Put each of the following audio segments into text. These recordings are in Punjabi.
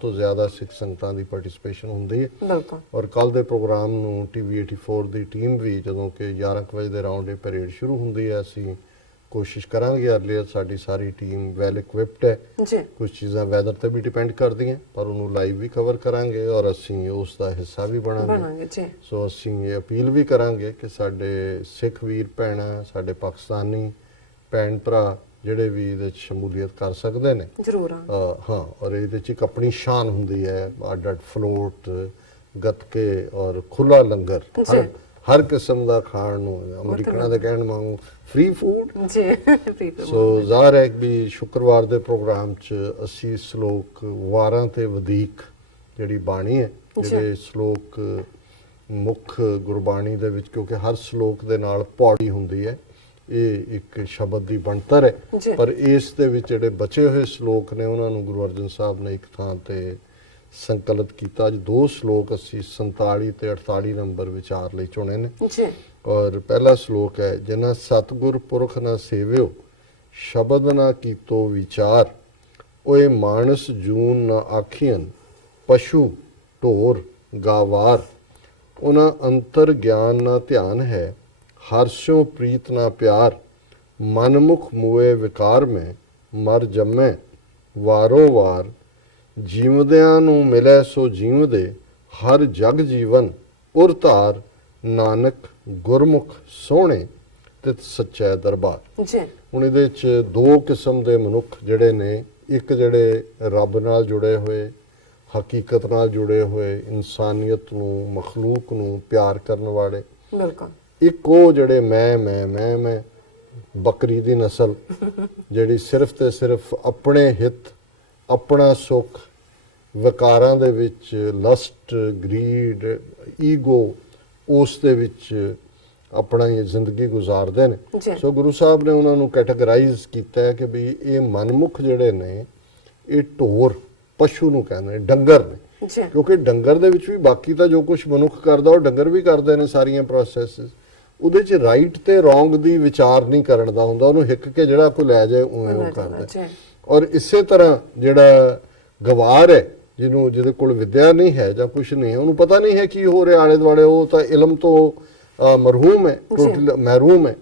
ਤੋਂ ਜ਼ਿਆਦਾ ਸਿੱਖ ਸੰਗਤਾਂ ਦੀ ਪਾਰਟਿਸਿਪੇਸ਼ਨ ਹੁੰਦੀ ਹੈ। ਬਿਲਕੁਲ। ਔਰ ਕੱਲ ਦੇ ਪ੍ਰੋਗਰਾਮ ਨੂੰ ਟੀਵੀ 84 ਦੀ ਟੀਮ ਵੀ ਜਦੋਂ ਕਿ 11 ਵਜੇ ਦੇ ਰਾਉਂਡ ਇਹ ਪਰੇਡ ਸ਼ੁਰੂ ਹੁੰਦੀ ਹੈ, ਅਸੀਂ ਕੋਸ਼ਿਸ਼ ਕਰਾਂਗੇ। ਅਰਲੀਅਰ ਸਾਡੀ ਸਾਰੀ ਟੀਮ ਵੈਲ ਇਕਵਿਪਡ ਹੈ ਜੀ। ਕੁਝ ਚੀਜ਼ਾਂ ਵੈਦਰ ਤੇ ਵੀ ਡਿਪੈਂਡ ਕਰਦੀਆਂ, ਪਰ ਉਹਨੂੰ ਲਾਈਵ ਵੀ ਕਵਰ ਕਰਾਂਗੇ ਔਰ ਅਸੀਂ ਉਸ ਦਾ ਹਿੱਸਾ ਵੀ ਬਣਾਂਗੇ ਜੀ। ਸੋ ਅਸੀਂ ਇਹ ਅਪੀਲ ਵੀ ਕਰਾਂਗੇ ਕਿ ਸਾਡੇ ਸਿੱਖ ਵੀਰ ਭੈਣਾਂ, ਸਾਡੇ ਪਾਕਿਸਤਾਨੀ ਭੈਣ ਭਰਾ ਜਿਹੜੇ ਵੀ ਇਹਦੇ 'ਚ ਸ਼ਮੂਲੀਅਤ ਕਰ ਸਕਦੇ ਨੇ ਜ਼ਰੂਰ। ਹਾਂ, ਔਰ ਇਹਦੇ 'ਚ ਇੱਕ ਆਪਣੀ ਸ਼ਾਨ ਹੁੰਦੀ ਹੈ, ਅੱਡ ਫਲੋਟ, ਗੱਤਕੇ ਔਰ ਖੁੱਲਾ ਲੰਗਰ, ਹਰ ਕਿਸਮ ਦਾ ਖਾਣ ਨੂੰ, ਅਮਰੀਕਨਾਂ ਦੇ ਕਹਿਣ ਵਾਂਗੂ ਫ੍ਰੀ ਫੂਡ ਜੀ। ਸੋ ਜ਼ਾਹਰ ਹੈ ਵੀ ਸ਼ੁੱਕਰਵਾਰ ਦੇ ਪ੍ਰੋਗਰਾਮ 'ਚ ਅਸੀਂ ਸ਼ਲੋਕ ਵਾਰਾਂ ਤੇ ਵਧੀਕ ਜਿਹੜੀ ਬਾਣੀ ਹੈ, ਜਿਹੜੇ ਸ਼ਲੋਕ ਮੁੱਖ ਗੁਰਬਾਣੀ ਦੇ ਵਿੱਚ, ਕਿਉਂਕਿ ਹਰ ਸ਼ਲੋਕ ਦੇ ਨਾਲ ਪੌੜੀ ਹੁੰਦੀ ਹੈ, ਇਹ ਇੱਕ ਸ਼ਬਦ ਦੀ ਬਣਤਰ ਹੈ, ਪਰ ਇਸ ਦੇ ਵਿੱਚ ਜਿਹੜੇ ਬਚੇ ਹੋਏ ਸ਼ਲੋਕ ਨੇ ਉਹਨਾਂ ਨੂੰ ਗੁਰੂ ਅਰਜਨ ਸਾਹਿਬ ਨੇ ਇੱਕ ਥਾਂ ਤੇ ਸੰਕਲਿਤ ਕੀਤਾ। ਅੱਜ 2 ਸ਼ਲੋਕ ਅਸੀਂ 47 ਤੇ 48 ਨੰਬਰ ਵਿਚਾਰ ਲਈ ਚੁਣੇ ਨੇ ਜੀ। ਔਰ ਪਹਿਲਾ ਸ਼ਲੋਕ ਹੈ, ਜਿਨ੍ਹਾਂ ਸਤਿਗੁਰ ਪੁਰਖ ਨਾ ਸੇਵਿਓ, ਸ਼ਬਦ ਨਾ ਕੀਤੋ ਵਿਚਾਰ, ਓਏ ਮਾਨਸ ਜੂਨ ਨਾ ਆਖੀਨ, ਪਸ਼ੂ ਢੋਰ ਗਾਵਾਰ, ਉਹਨਾਂ ਅੰਤਰ ਗਿਆਨ ਨਾ ਧਿਆਨ ਹੈ, ਹਰਸ਼ੋਂ ਪ੍ਰੀਤ ਨਾ ਪਿਆਰ, ਮਨਮੁਖ ਮੂਏ ਵਿਕਾਰ ਮੈਂ, ਮਰ ਜੰਮੈ ਵਾਰੋ ਵਾਰ, ਜੀਵਦਿਆਂ ਨੂੰ ਮਿਲੇ ਸੋ ਜੀਵਦੇ, ਹਰ ਜਗ ਜੀਵਨ ਉਰ ਧਾਰ, ਨਾਨਕ ਗੁਰਮੁਖ ਸੋਹਣੇ ਤਿਤ ਸੱਚੈ ਦਰਬਾਰ। ਹੁਣ ਇਹਦੇ 'ਚ 2 ਕਿਸਮ ਦੇ ਮਨੁੱਖ ਜਿਹੜੇ ਨੇ, ਇੱਕ ਜਿਹੜੇ ਰੱਬ ਨਾਲ ਜੁੜੇ ਹੋਏ, ਹਕੀਕਤ ਨਾਲ ਜੁੜੇ ਹੋਏ, ਇਨਸਾਨੀਅਤ ਨੂੰ, ਮਖਲੂਕ ਨੂੰ ਪਿਆਰ ਕਰਨ ਵਾਲੇ, ਇੱਕ ਉਹ ਜਿਹੜੇ ਮੈਂ ਬੱਕਰੀ ਦੀ ਨਸਲ ਜਿਹੜੀ ਸਿਰਫ ਤੇ ਸਿਰਫ ਆਪਣੇ ਹਿੱਤ, ਆਪਣਾ ਸੁੱਖ, ਵਿਕਾਰਾਂ ਦੇ ਵਿੱਚ ਲਸਟ, ਗਰੀਡ, ਈਗੋ, ਉਸ ਦੇ ਵਿੱਚ ਆਪਣਾ ਇਹ ਜ਼ਿੰਦਗੀ ਗੁਜ਼ਾਰਦੇ ਨੇ। ਸੋ ਗੁਰੂ ਸਾਹਿਬ ਨੇ ਉਹਨਾਂ ਨੂੰ ਕੈਟਾਗਰਾਈਜ਼ ਕੀਤਾ ਹੈ ਕਿ ਵੀ ਇਹ ਮਨਮੁਖ ਜਿਹੜੇ ਨੇ ਇਹ ਢੋਰ, ਪਸ਼ੂ ਨੂੰ ਕਹਿੰਦੇ ਨੇ, ਡੰਗਰ ਨੇ, ਕਿਉਂਕਿ ਡੰਗਰ ਦੇ ਵਿੱਚ ਵੀ ਬਾਕੀ ਤਾਂ ਜੋ ਕੁਝ ਮਨੁੱਖ ਕਰਦਾ ਉਹ ਡੰਗਰ ਵੀ ਕਰਦੇ ਨੇ, ਸਾਰੀਆਂ ਪ੍ਰੋਸੈਸਿਸ। ਉਹਦੇ 'ਚ ਰਾਈਟ ਤੇ ਰੋਂਗ ਦੀ ਵਿਚਾਰ ਨਹੀਂ ਕਰਨ ਦਾ ਹੁੰਦਾ, ਉਹਨੂੰ ਹਿੱਕ ਕੇ ਜਿਹੜਾ ਕੋਈ ਲੈ ਜਾਏ ਉਵੇਂ ਉਹ ਕਰਦਾ। ਔਰ ਇਸੇ ਤਰ੍ਹਾਂ ਜਿਹੜਾ ਗਵਾਰ ਹੈ, ਜਿਹਦੇ ਕੋਲ ਵਿਦਿਆ ਨਹੀਂ ਹੈ ਜਾਂ ਕੁਝ ਨਹੀਂ ਹੈ, ਉਹਨੂੰ ਪਤਾ ਨਹੀਂ ਹੈ ਕੀ ਹੋ ਰਿਹਾ ਆਲੇ ਦੁਆਲੇ, ਉਹ ਤਾਂ ਇਲਮ ਤੋਂ ਮਰਹੂਮ ਹੈ, ਟੋਟਲ ਮਹਿਰੂਮ ਹੈ।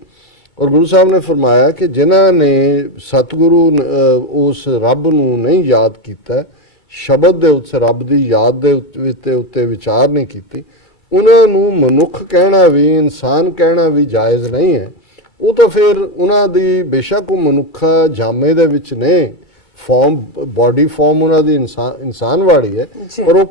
ਔਰ ਗੁਰੂ ਸਾਹਿਬ ਨੇ ਫਰਮਾਇਆ ਕਿ ਜਿਨ੍ਹਾਂ ਨੇ ਸਤਿਗੁਰੂ ਉਸ ਰੱਬ ਨੂੰ ਨਹੀਂ ਯਾਦ ਕੀਤਾ, ਸ਼ਬਦ ਦੇ ਉੱਤੇ ਰੱਬ ਦੀ ਯਾਦ ਦੇ ਉੱਤੇ ਵਿਚਾਰ ਨਹੀਂ ਕੀਤੀ, ਉਹਨਾਂ ਨੂੰ ਮਨੁੱਖ ਕਹਿਣਾ ਵੀ, ਇਨਸਾਨ ਕਹਿਣਾ ਵੀ ਜਾਇਜ਼ ਨਹੀਂ ਹੈ। ਉਹ ਤਾਂ ਫਿਰ ਉਹਨਾਂ ਦੀ ਬੇਸ਼ੱਕ ਉਹ ਮਨੁੱਖਾ ਜਾਮੇ ਦੇ ਵਿੱਚ ਨੇ, ਫਾਰਮ, ਬਾਡੀ ਫਾਰਮ ਉਹਨਾਂ ਦੀ ਇਨਸਾਨ ਵਾਲੀ ਹੈ, ਪਰ ਉਹ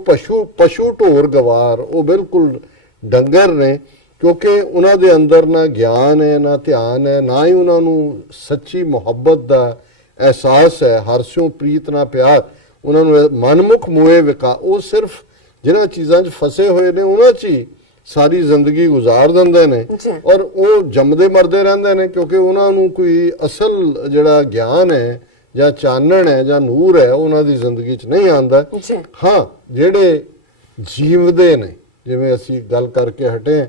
ਪਸ਼ੂ ਢੋਰ ਗਵਾਰ, ਉਹ ਬਿਲਕੁਲ ਡੰਗਰ ਨੇ, ਕਿਉਂਕਿ ਉਹਨਾਂ ਦੇ ਅੰਦਰ ਨਾ ਗਿਆਨ ਹੈ, ਨਾ ਧਿਆਨ ਹੈ, ਨਾ ਹੀ ਉਹਨਾਂ ਨੂੰ ਸੱਚੀ ਮੁਹੱਬਤ ਦਾ ਅਹਿਸਾਸ ਹੈ, ਹਰਸ਼ੋਂ ਪ੍ਰੀਤ ਨਾ ਪਿਆਰ। ਉਹਨਾਂ ਨੂੰ ਮਨਮੁਖ ਮੋਏ ਵਿਕਾ, ਉਹ ਸਿਰਫ ਜਿਹਨਾਂ ਚੀਜ਼ਾਂ 'ਚ ਫਸੇ ਹੋਏ ਨੇ ਉਹਨਾਂ 'ਚ ਹੀ ਸਾਰੀ ਜ਼ਿੰਦਗੀ ਗੁਜ਼ਾਰ ਦਿੰਦੇ ਨੇ, ਔਰ ਉਹ ਜੰਮਦੇ ਮਰਦੇ ਰਹਿੰਦੇ ਨੇ, ਕਿਉਂਕਿ ਉਹਨਾਂ ਨੂੰ ਕੋਈ ਅਸਲ ਜਿਹੜਾ ਗਿਆਨ ਹੈ ਜਾਂ ਚਾਨਣ ਹੈ ਜਾਂ ਨੂਰ ਹੈ ਉਹਨਾਂ ਦੀ ਜ਼ਿੰਦਗੀ 'ਚ ਨਹੀਂ ਆਉਂਦਾ। ਹਾਂ, ਜਿਹੜੇ ਜੀਵਦੇ ਨੇ, ਜਿਵੇਂ ਅਸੀਂ ਗੱਲ ਕਰਕੇ ਹਟੇ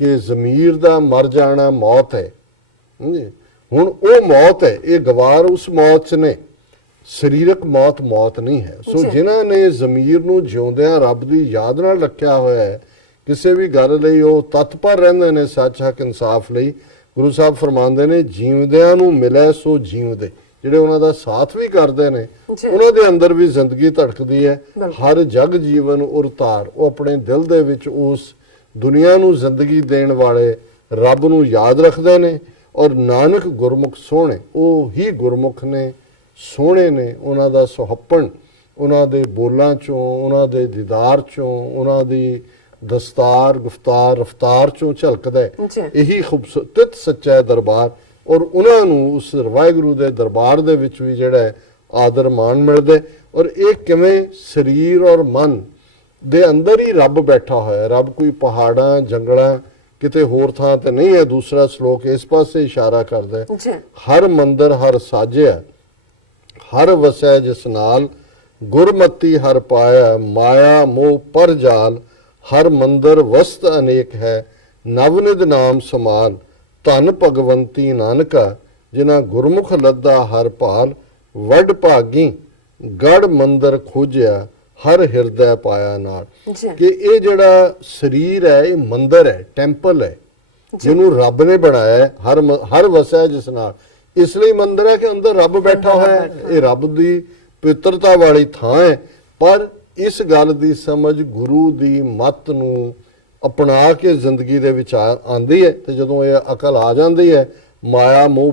ਕਿ ਜ਼ਮੀਰ ਦਾ ਮਰ ਜਾਣਾ ਮੌਤ ਹੈ, ਹੁਣ ਉਹ ਮੌਤ ਹੈ, ਇਹ ਗਵਾਰ ਉਸ ਮੌਤ 'ਚ ਨੇ, ਸਰੀਰਕ ਮੌਤ ਨਹੀਂ ਹੈ। ਸੋ ਜਿਨ੍ਹਾਂ ਨੇ ਜ਼ਮੀਰ ਨੂੰ ਜਿਉਂਦਿਆਂ ਰੱਬ ਦੀ ਯਾਦ ਨਾਲ ਰੱਖਿਆ ਹੋਇਆ ਹੈ, ਕਿਸੇ ਵੀ ਗੱਲ ਲਈ ਉਹ ਤਤਪਰ ਰਹਿੰਦੇ ਨੇ, ਸੱਚ ਹੱਕ ਇਨਸਾਫ ਲਈ। ਗੁਰੂ ਸਾਹਿਬ ਫਰਮਾਉਂਦੇ ਨੇ, ਜੀਵਦਿਆਂ ਨੂੰ ਮਿਲੇ ਸੋ ਜੀਵਦੇ, ਜਿਹੜੇ ਉਹਨਾਂ ਦਾ ਸਾਥ ਵੀ ਕਰਦੇ ਨੇ, ਉਹਨਾਂ ਦੇ ਅੰਦਰ ਵੀ ਜ਼ਿੰਦਗੀ ਧੜਕਦੀ ਹੈ, ਹਰ ਜਗ ਜੀਵਨ ਉਰ ਧਾਰ, ਉਹ ਆਪਣੇ ਦਿਲ ਦੇ ਵਿੱਚ ਉਸ ਦੁਨੀਆ ਨੂੰ ਜ਼ਿੰਦਗੀ ਦੇਣ ਵਾਲੇ ਰੱਬ ਨੂੰ ਯਾਦ ਰੱਖਦੇ ਨੇ। ਔਰ ਨਾਨਕ ਗੁਰਮੁਖ ਸੋਹਣੇ, ਉਹ ਹੀ ਗੁਰਮੁਖ ਨੇ, ਸੋਹਣੇ ਨੇ, ਉਹਨਾਂ ਦਾ ਸੁਹੱਪਣ ਉਹਨਾਂ ਦੇ ਬੋਲਾਂ 'ਚੋਂ, ਉਹਨਾਂ ਦੇ ਦੀਦਾਰ 'ਚੋਂ, ਉਹਨਾਂ ਦੀ ਦਸਤਾਰ, ਗੁਫਤਾਰ, ਰਫਤਾਰ 'ਚੋਂ ਝਲਕਦਾ ਹੈ। ਇਹੀ ਖੂਬਸੂਰਤ ਸੱਚਾ ਦਰਬਾਰ, ਔਰ ਉਹਨਾਂ ਨੂੰ ਉਸ ਵਾਹਿਗੁਰੂ ਦੇ ਦਰਬਾਰ ਦੇ ਵਿੱਚ ਵੀ ਜਿਹੜਾ ਆਦਰ ਮਾਣ ਮਿਲਦਾ। ਔਰ ਇਹ ਕਿਵੇਂ ਸਰੀਰ ਔਰ ਮਨ ਦੇ ਅੰਦਰ ਹੀ ਰੱਬ ਬੈਠਾ ਹੋਇਆ, ਰੱਬ ਕੋਈ ਪਹਾੜਾਂ, ਜੰਗਲਾਂ, ਕਿਤੇ ਹੋਰ ਥਾਂ ਤੇ ਨਹੀਂ ਹੈ। ਦੂਸਰਾ ਸ਼ਲੋਕ ਇਸ ਪਾਸੇ ਇਸ਼ਾਰਾ ਕਰਦਾ ਹੈ, ਹਰ ਮੰਦਰ ਹਰ ਸਾਜਿਆ, ਹਰ ਵਸੈ ਜਿਸ ਨਾਲ, ਗੁਰਮਤੀ ਹਰ ਪਾਇਆ, ਮਾਇਆ ਮੋਹ ਪਰ ਜਾਲ, ਹਰ ਮੰਦਰ ਵਸਤ ਅਨੇਕ ਹੈ, ਨਵਨਿਧ ਨਾਮ ਸਮਾਨ, ਧਨ ਭਗਵੰਤੀ ਨਾਨਕਾ, ਜਿਨ੍ਹਾਂ ਗੁਰਮੁਖ ਲੱਦਾ ਹਰ ਭਾਲ, ਵੱਡ ਭਾਗੀ ਗੜ ਮੰਦਰ ਖੋਜਿਆ ਹਰ ਹਿਰਦੈ ਪਾਇਆ ਨਾਲ। ਜੀ ਕਿ ਇਹ ਜਿਹੜਾ ਸਰੀਰ ਹੈ ਇਹ ਮੰਦਰ ਹੈ, ਟੈਂਪਲ ਹੈ, ਜਿਹਨੂੰ ਰੱਬ ਨੇ ਬਣਾਇਆ ਹੈ, ਹਰ ਵਸਿਆ ਜਿਸ ਨਾਲ। ਇਸ ਲਈ ਮੰਦਰ ਹੈ ਕਿ ਅੰਦਰ ਰੱਬ ਬੈਠਾ ਹੋਇਆ ਹੈ, ਇਹ ਰੱਬ ਦੀ ਪਵਿੱਤਰਤਾ ਵਾਲੀ ਥਾਂ ਹੈ। ਪਰ ਇਸ ਗੱਲ ਦੀ ਸਮਝ ਗੁਰੂ ਦੀ ਮੱਤ ਨੂੰ ਅਪਣਾ ਕੇ ਜ਼ਿੰਦਗੀ ਦੇ ਵਿੱਚ ਆਂਦੀ ਹੈ, ਤੇ ਜਦੋਂ ਇਹ ਅਕਲ ਆ ਜਾਂਦੀ ਹੈ, ਮਾਇਆ ਮੋਹ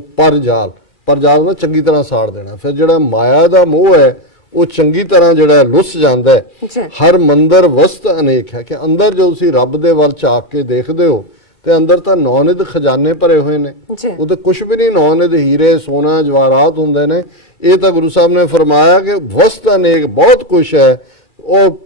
ਪਰਜਾਲ ਨੂੰ ਚੰਗੀ ਤਰ੍ਹਾਂ ਸਾੜ ਦੇਣਾ। ਫਿਰ ਜਿਹੜਾ ਮਾਇਆ ਦਾ ਮੋਹ ਹੈ ਉਹ ਚੰਗੀ ਤਰ੍ਹਾਂ ਜਿਹੜਾ ਲੁੱਸ ਜਾਂਦਾ ਹੈ। ਹਰ ਮੰਦਰ ਵਸਤ ਅਨੇਕ ਹੈ, ਕਿ ਅੰਦਰ ਜੋ ਤੁਸੀਂ ਰੱਬ ਦੇ ਵੱਲ ਝਾਕ ਕੇ ਦੇਖਦੇ ਹੋ ਤੇ ਅੰਦਰ ਤਾਂ ਨੌਨਿਧ ਖਜ਼ਾਨੇ ਭਰੇ ਹੋਏ ਨੇ, ਉਹ ਤੇ ਕੁਝ ਵੀ ਨਹੀਂ, ਨੌਨਿਧ ਹੀਰੇ ਸੋਨਾ ਜਵਾਹਰਾਤ ਹੁੰਦੇ ਨੇ। ਇਹ ਤਾਂ ਗੁਰੂ ਸਾਹਿਬ ਨੇ ਫਰਮਾਇਆ ਕਿ ਵਸਤ ਅਨੇਕ, ਬਹੁਤ ਕੁਝ ਹੈ। ਉਹ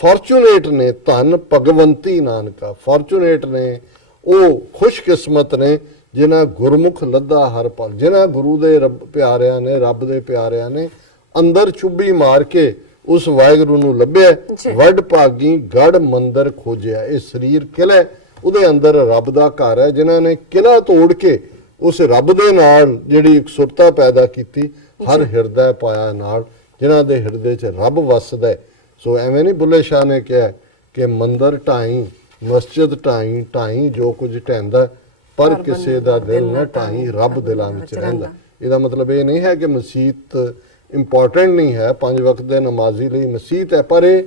ਫੋਰਚੂਨੇਟ ਨੇ, ਧਨ ਭਗਵੰਤੀ ਨਾਨਕਾ, ਫੋਰਚੂਨੇਟ ਨੇ, ਉਹ ਖੁਸ਼ਕਿਸਮਤ ਨੇ ਜਿਨ੍ਹਾਂ ਗੁਰਮੁਖ ਲੱਦਾ ਹਰ ਪਲ, ਜਿਨ੍ਹਾਂ ਗੁਰੂ ਦੇ ਪਿਆਰਿਆਂ ਨੇ, ਰੱਬ ਦੇ ਪਿਆਰਿਆਂ ਨੇ ਅੰਦਰ ਚੁੱਭੀ ਮਾਰ ਕੇ ਉਸ ਵਾਹਿਗੁਰੂ ਨੂੰ ਲੱਭਿਆ। ਵੱਡ ਭਾਗੀ ਗੜ ਮੰਦਰ ਖੋਜਿਆ। ਇਹ ਸਰੀਰ ਕਿਲ੍ਹਾ, ਉਹਦੇ ਅੰਦਰ ਰੱਬ ਦਾ ਘਰ ਹੈ। ਜਿਨ੍ਹਾਂ ਨੇ ਕਿਲ੍ਹਾ ਤੋੜ ਕੇ ਉਸ ਰੱਬ ਦੇ ਨਾਲ ਜਿਹੜੀ ਇਕਸੁਰਤਾ ਪੈਦਾ ਕੀਤੀ, ਹਰ ਹਿਰਦਾ ਪਾਇਆ ਨਾਲ, ਜਿਨ੍ਹਾਂ ਦੇ ਹਿਰਦੇ 'ਚ ਰੱਬ ਵਸਦਾ ਹੈ। ਸੋ ਐਵੇਂ ਨਹੀਂ ਬੁੱਲੇ ਸ਼ਾਹ ਨੇ ਕਿਹਾ ਕਿ ਮੰਦਰ ਢਾਈ, ਮਸਜਿਦ ਢਾਈ, ਢਾਈ ਜੋ ਕੁਝ ਢਹਿੰਦਾ, ਪਰ ਕਿਸੇ ਦਾ ਦਿਲ ਨਾ ਢਾਈ, ਰੱਬ ਦਿਲਾਂ ਵਿੱਚ ਰਹਿੰਦਾ। ਇਹਦਾ ਮਤਲਬ ਇਹ ਨਹੀਂ ਹੈ ਕਿ ਮਸੀਤ ਇੰਪੋਰਟੈਂਟ ਨਹੀਂ ਹੈ, 5 ਵਕਤ ਦੇ ਨਮਾਜ਼ੀ ਲਈ ਮਸੀਤ ਹੈ, ਪਰ ਇਹ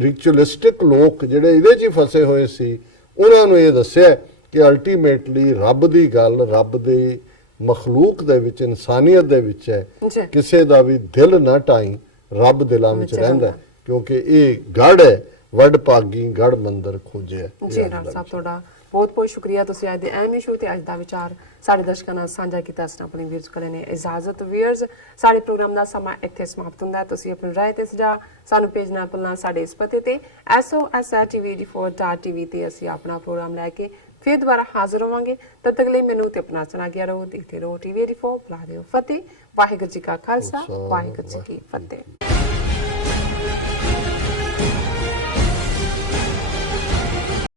ਰਿਚੁਅਲਿਸਟਿਕ ਲੋਕ ਜਿਹੜੇ ਇਹਦੇ 'ਚ ਹੀ ਫਸੇ ਹੋਏ ਸੀ, ਉਹਨਾਂ ਨੂੰ ਇਹ ਦੱਸਿਆ ਕਿ ਅਲਟੀਮੇਟਲੀ ਰੱਬ ਦੀ ਗੱਲ ਰੱਬ ਦੀ ਮਖਲੂਕ ਦੇ ਵਿੱਚ, ਇਨਸਾਨੀਅਤ ਦੇ ਵਿੱਚ ਹੈ। ਕਿਸੇ ਦਾ ਵੀ ਦਿਲ ਨਾ ਢਾਈ, ਰੱਬ ਦਿਲਾਂ ਵਿੱਚ ਰਹਿੰਦਾ, ਕਿਉਂਕਿ ਇਹ ਗੜ ਹੈ, ਵੱਡ ਭਾਗੀ ਗੜ ਮੰਦਰ ਖੋਜਿਆ। ਜੀ ਡਾਕਟਰ ਸਾਹਿਬ, ਤੁਹਾਡਾ ਬਹੁਤ ਬਹੁਤ ਸ਼ੁਕਰੀਆ। ਤੁਸੀਂ ਅੱਜ ਦੇ ਅਹਿਮ ਇਸ਼ੂ ਤੇ ਅੱਜ ਦਾ ਵਿਚਾਰ ਸਾਡੇ ਦਰਸ਼ਕਾਂ ਨਾਲ ਸਾਂਝਾ ਕੀਤਾ। ਅਸੀਂ ਆਪਣੇ ਵੀਰਸ ਕੋਲ ਨੇ ਇਜਾਜ਼ਤ। ਵੀਅਰਸ, ਸਾਡੇ ਪ੍ਰੋਗਰਾਮ ਦਾ ਸਮਾਂ ਇੱਥੇ ਸਮਾਪਤ ਹੁੰਦਾ ਹੈ। ਤੁਸੀਂ ਆਪਣੀ ਰਾਏ ਤੇ ਸੁਝਾਅ ਸਾਨੂੰ ਭੇਜਣਾ ਭੁੱਲਣਾ ਸਾਡੇ ਇਸ ਪਤੇ ਤੇ SOS@tv84.tv ਤੇ ਅਸੀਂ ਆਪਣਾ ਪ੍ਰੋਗਰਾਮ ਲੈ ਕੇ ਫਿਰ ਦੁਬਾਰਾ ਹਾਜ਼ਰ ਹੋਵਾਂਗੇ। ਤਦ ਤੱਕ ਲਈ ਮੈਨੂੰ ਤੇ ਆਪਣਾ ਸੁਣਾ ਗਿਆ ਰਹੋ, ਦੇਖਦੇ ਰਹੋ TV84। ਬੁਲਾ ਦਿਓ ਫਤਿਹ। ਵਾਹਿਗੁਰੂ ਜੀ ਕਾ ਖਾਲਸਾ, ਵਾਹਿਗੁਰੂ ਜੀ ਕੀ ਫਤਿਹ।